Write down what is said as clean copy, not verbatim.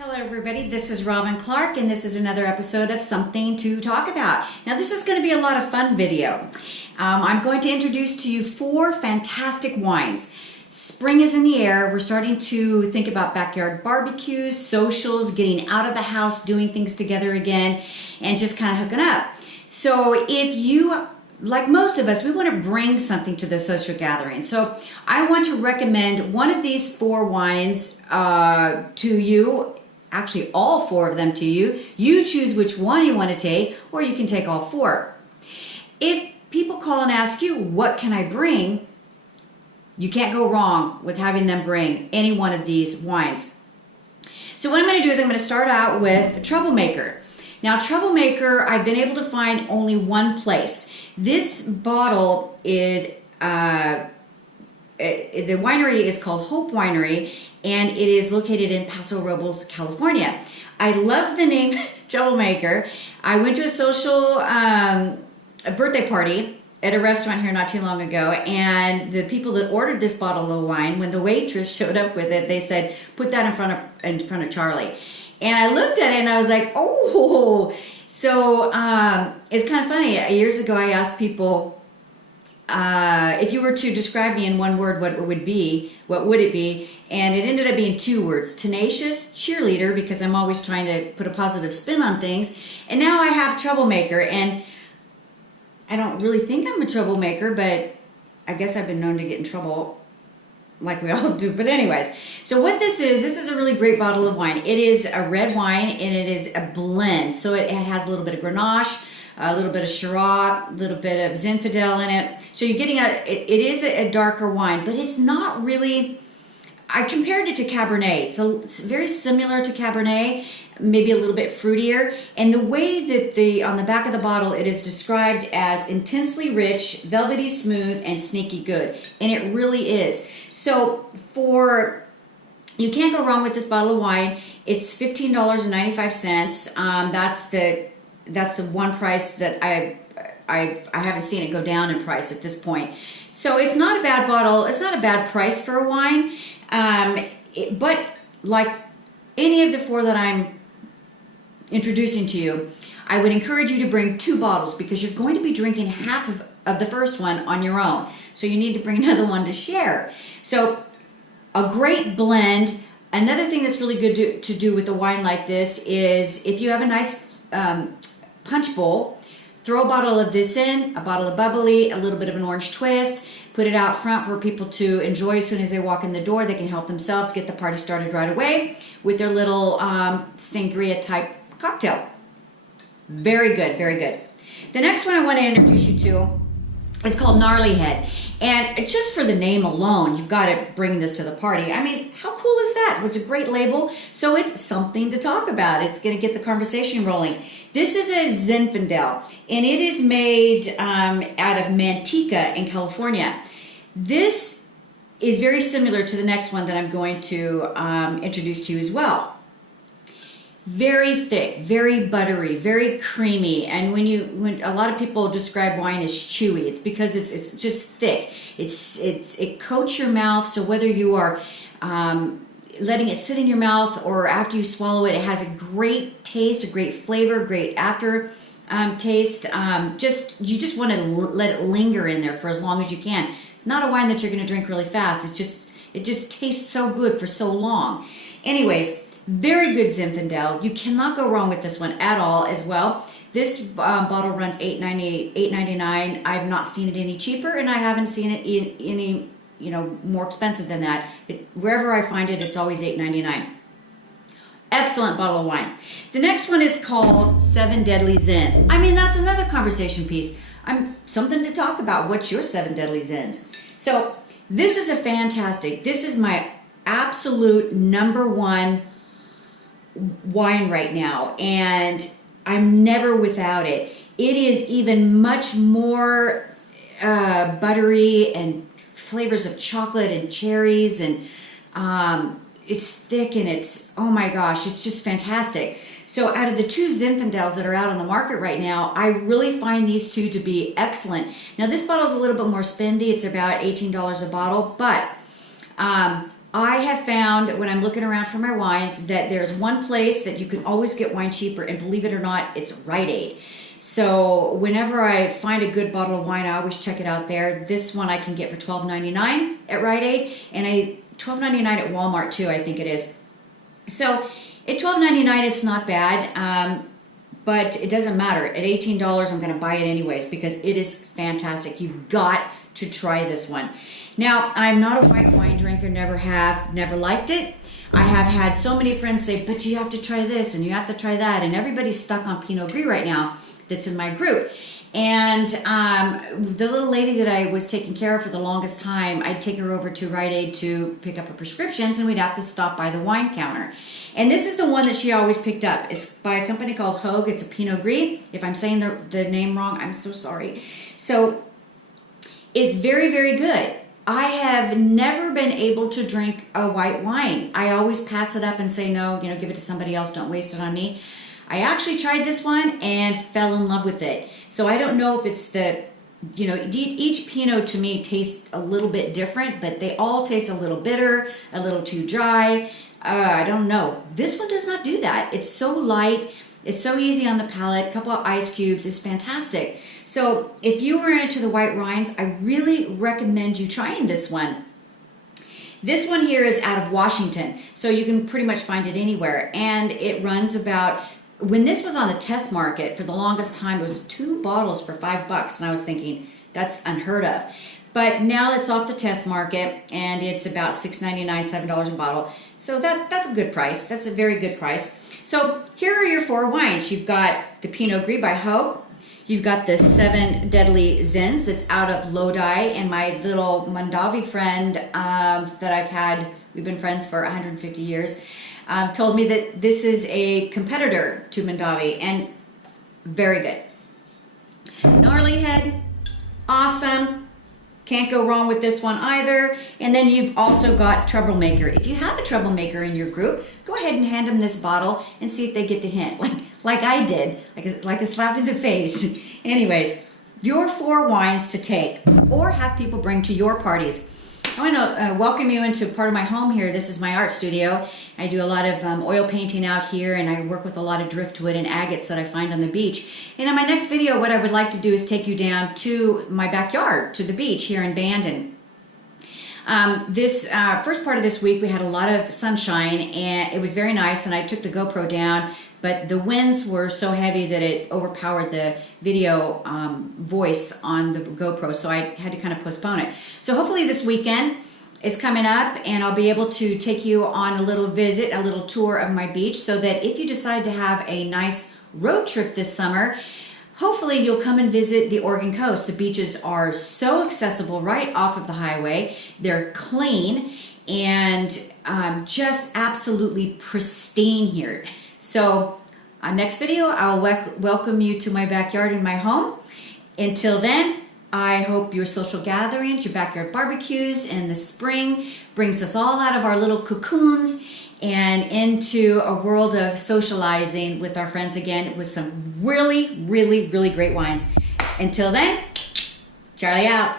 Hello everybody, this is Robin Clark and this is another episode of Something to Talk About. Now this is going to be a lot of fun video. I'm going to introduce to you 4 fantastic wines. Spring is in the air, we're starting to think about backyard barbecues, socials, getting out of the house, doing things together again, and just kind of hooking up. So if you, like most of us, we want to bring something to the social gathering. So I want to recommend one of these 4 wines to you. Actually, all 4 of them to you. You choose which one you want to take, or you can take all 4. If people call and ask you, what can I bring? You can't go wrong with having them bring any one of these wines. So what I'm going to do is I'm going to start out with Troublemaker. Now, Troublemaker, I've been able to find only one place. This bottle is, the winery is called Hope Winery, and it is located in Paso Robles, California. I love the name Troublemaker. I went to a social a birthday party at a restaurant here not too long ago, and the people that ordered this bottle of wine, when the waitress showed up with it, they said, put that in front of Charlie. And I looked at it and I was like, oh. So it's kind of funny. Years ago I asked people, if you were to describe me in one word, what would it be? And it ended up being 2 words: tenacious, cheerleader, because I'm always trying to put a positive spin on things. And now I have Troublemaker, and I don't really think I'm a troublemaker, but I guess I've been known to get in trouble like we all do. But anyways, so what this is a really great bottle of wine. It is a red wine, and it is a blend. So it has a little bit of Grenache, a little bit of Syrah, a little bit of Zinfandel in it. So you're getting it is a darker wine, but it's not really, I compared it to Cabernet. It's very similar to Cabernet, maybe a little bit fruitier. And the way that on the back of the bottle, it is described as intensely rich, velvety smooth, and sneaky good. And it really is. So you can't go wrong with this bottle of wine. It's $15.95. That's the one price that I haven't seen it go down in price at this point. So it's not a bad bottle. It's not a bad price for a wine. But like any of the 4 that I'm introducing to you, I would encourage you to bring 2 bottles, because you're going to be drinking half of the first one on your own. So you need to bring another one to share. So a great blend. Another thing that's really good to do with a wine like this is, if you have a nice punch bowl, throw a bottle of this in, a bottle of bubbly, a little bit of an orange twist, put it out front for people to enjoy as soon as they walk in the door. They can help themselves get the party started right away with their little sangria type cocktail. Very good, very good. The next one I want to introduce you to is called Gnarly Head. And just for the name alone, you've got to bring this to the party. I mean, how cool is that? It's a great label, so it's something to talk about. It's going to get the conversation rolling. This is a Zinfandel, and it is made out of Manteca in California. This is very similar to the next one that I'm going to introduce to you as well. Very thick, very buttery, very creamy, and when a lot of people describe wine as chewy, it's because it's just thick. It coats your mouth, so whether you are letting it sit in your mouth or after you swallow it, it has a great taste, a great flavor, great after taste. You just want to let it linger in there for as long as you can. It's not a wine that you're going to drink really fast. It just tastes so good for so long. Anyways, very good Zinfandel. You cannot go wrong with this one at all as well. This bottle runs $8.98, $8.99. I've not seen it any cheaper, and I haven't seen it any more expensive than that. Wherever I find it, it's always $8.99. Excellent bottle of wine. The next one is called 7 Deadly Zins. I mean, that's another conversation piece. Something to talk about. What's your 7 Deadly Zins? So this is this is my absolute #1 wine right now, and I'm never without it. It is even much more buttery and flavors of chocolate and cherries, and it's thick, and oh my gosh, it's just fantastic. So out of the 2 Zinfandels that are out on the market right now, I really find these 2 to be excellent. Now this bottle is a little bit more spendy. It's about $18 a bottle, but I have found when I'm looking around for my wines that there's one place that you can always get wine cheaper, and believe it or not, it's Rite Aid. So whenever I find a good bottle of wine, I always check it out there. This one I can get for $12.99 at Rite Aid, and $12.99 at Walmart too, I think it is. So at $12.99, it's not bad, but it doesn't matter. At $18, I'm going to buy it anyways because it is fantastic. You've got to try this one. Now, I'm not a white wine drinker, never have, never liked it. I have had so many friends say, but you have to try this and you have to try that, and everybody's stuck on Pinot Gris right now that's in my group. And the little lady that I was taking care of for the longest time, I'd take her over to Rite Aid to pick up her prescriptions, and we'd have to stop by the wine counter. And this is the one that she always picked up. It's by a company called Hogue. It's a Pinot Gris. If I'm saying the name wrong, I'm so sorry. So it's very, very good. I have never been able to drink a white wine. I always pass it up and say, no, give it to somebody else. Don't waste it on me. I actually tried this one and fell in love with it. So I don't know if it's each Pinot to me tastes a little bit different, but they all taste a little bitter, a little too dry. I don't know. This one does not do that. It's so light. It's so easy on the palate. A couple of ice cubes. It's fantastic. So if you were into the white wines, I really recommend you trying this one. This one here is out of Washington, so you can pretty much find it anywhere. And it runs about, when this was on the test market, for the longest time, it was 2 bottles for $5. And I was thinking, that's unheard of. But now it's off the test market, and it's about $6.99, $7 a bottle. So that's a good price. That's a very good price. So here are your 4 wines. You've got the Pinot Gris by Hogue. You've got the 7 Deadly Zins that's out of Lodi, and my little Mondavi friend that I've had, we've been friends for 150 years, told me that this is a competitor to Mondavi, and very good. Gnarly Head, awesome. Can't go wrong with this one either. And then you've also got Troublemaker. If you have a Troublemaker in your group, go ahead and hand them this bottle and see if they get the hint, like I did, like a slap in the face. Anyways, your 4 wines to take or have people bring to your parties. I want to welcome you into part of my home here. This is my art studio. I do a lot of oil painting out here, and I work with a lot of driftwood and agates that I find on the beach. And in my next video, what I would like to do is take you down to my backyard, to the beach here in Bandon. This first part of this week, we had a lot of sunshine, and it was very nice, and I took the GoPro down, but the winds were so heavy that it overpowered the video voice on the GoPro, so I had to kind of postpone it. So hopefully this weekend is coming up, and I'll be able to take you on a little visit, a little tour of my beach, so that if you decide to have a nice road trip this summer, hopefully you'll come and visit the Oregon coast. The beaches are so accessible right off of the highway. They're clean and just absolutely pristine here. So next video, I'll welcome you to my backyard and my home. Until then, I hope your social gatherings, your backyard barbecues in the spring brings us all out of our little cocoons and into a world of socializing with our friends again with some really, really, really great wines. Until then, Charlie out.